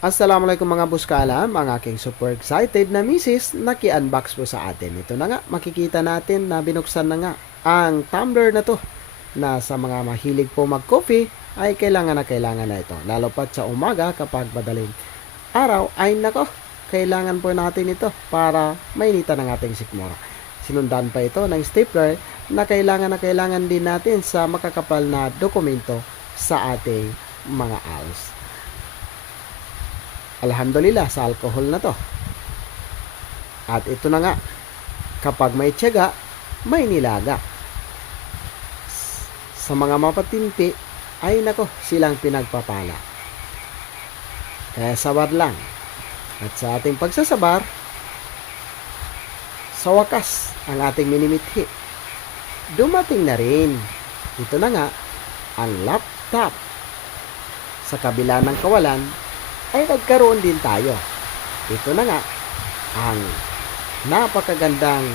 Assalamualaikum mga buskala, mga aking super excited na misis, naki-unbox po sa atin. Ito na nga, makikita natin na binuksan na nga ang tumbler na to na sa mga mahilig po mag-coffee ay kailangan na ito. Lalo pat sa umaga kapag madaling araw ay nako, kailangan po natin ito para mainitan ang ating sikmura. Sinundan pa ito ng stapler na kailangan din natin sa makakapal na dokumento sa ating mga ALS. Alhamdulillah sa alcohol na to. At ito na nga, kapag may tiyaga, may nilaga. Sa mga mapatimpi, ay nako, silang pinagpapala. Kaya sabar lang. At sa ating pagsasabar, sa wakas, ang ating minimithi. Dumating na rin. Ito na nga, ang laptop. Sa kabila ng kawalan, ay nagkaroon din tayo. Ito na nga, ang napakagandang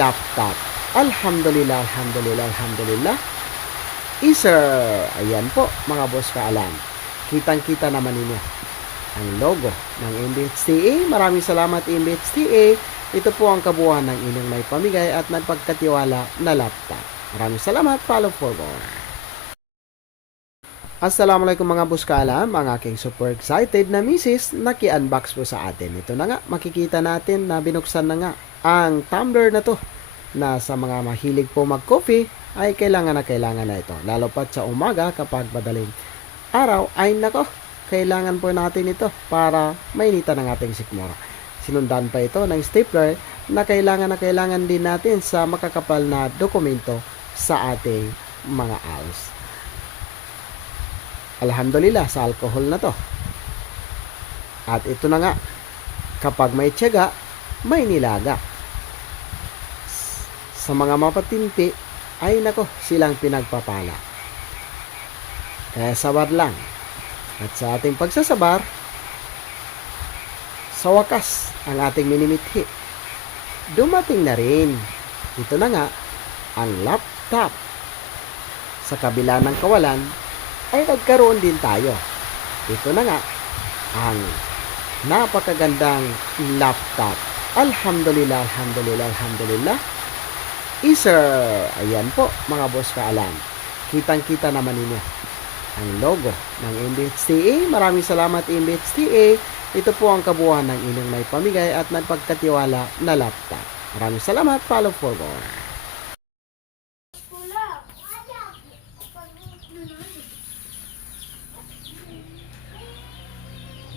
laptop. Alhamdulillah, alhamdulillah, alhamdulillah. Acer. Ayan po, mga boss kaalam. Kitang-kita naman ninyo ang logo ng MBHTA. Maraming salamat MBHTA. Ito po ang kabuuan ng inyong may pamigay at nagpagkatiwala na laptop. Maraming salamat. Follow for more. Assalamualaikum mga buskala, mga aking super excited na misis, naki-unbox po sa atin. Ito na nga, makikita natin na binuksan na nga ang tumbler na to na sa mga mahilig po mag-coffee ay kailangan na ito. Lalo pat sa umaga kapag madaling araw ay nako, kailangan po natin ito para mainitan ang ating sikmura. Sinundan pa ito ng stapler na kailangan din natin sa makakapal na dokumento sa ating mga ALS. Alhamdulillah sa alcohol na to. At ito na nga, kapag may tiyaga, may nilaga. Sa mga mapatimpi, ay nako, silang pinagpapala. Kaya sabar lang. At sa ating pagsasabar, sa wakas, ang ating minimithi. Dumating na rin. Ito na nga, ang laptop. Sa kabila ng kawalan, ay nagkaroon din tayo. Ito na nga, ang napakagandang laptop. Alhamdulillah, alhamdulillah, alhamdulillah. Acer. Ayan po, mga boss kaalam. Kitang-kita naman ninyo ang logo ng MBHTA. Maraming salamat MBHTA. Ito po ang kabuuan ng inyong may pamigay at nagpagkatiwala na laptop. Maraming salamat. Follow for more.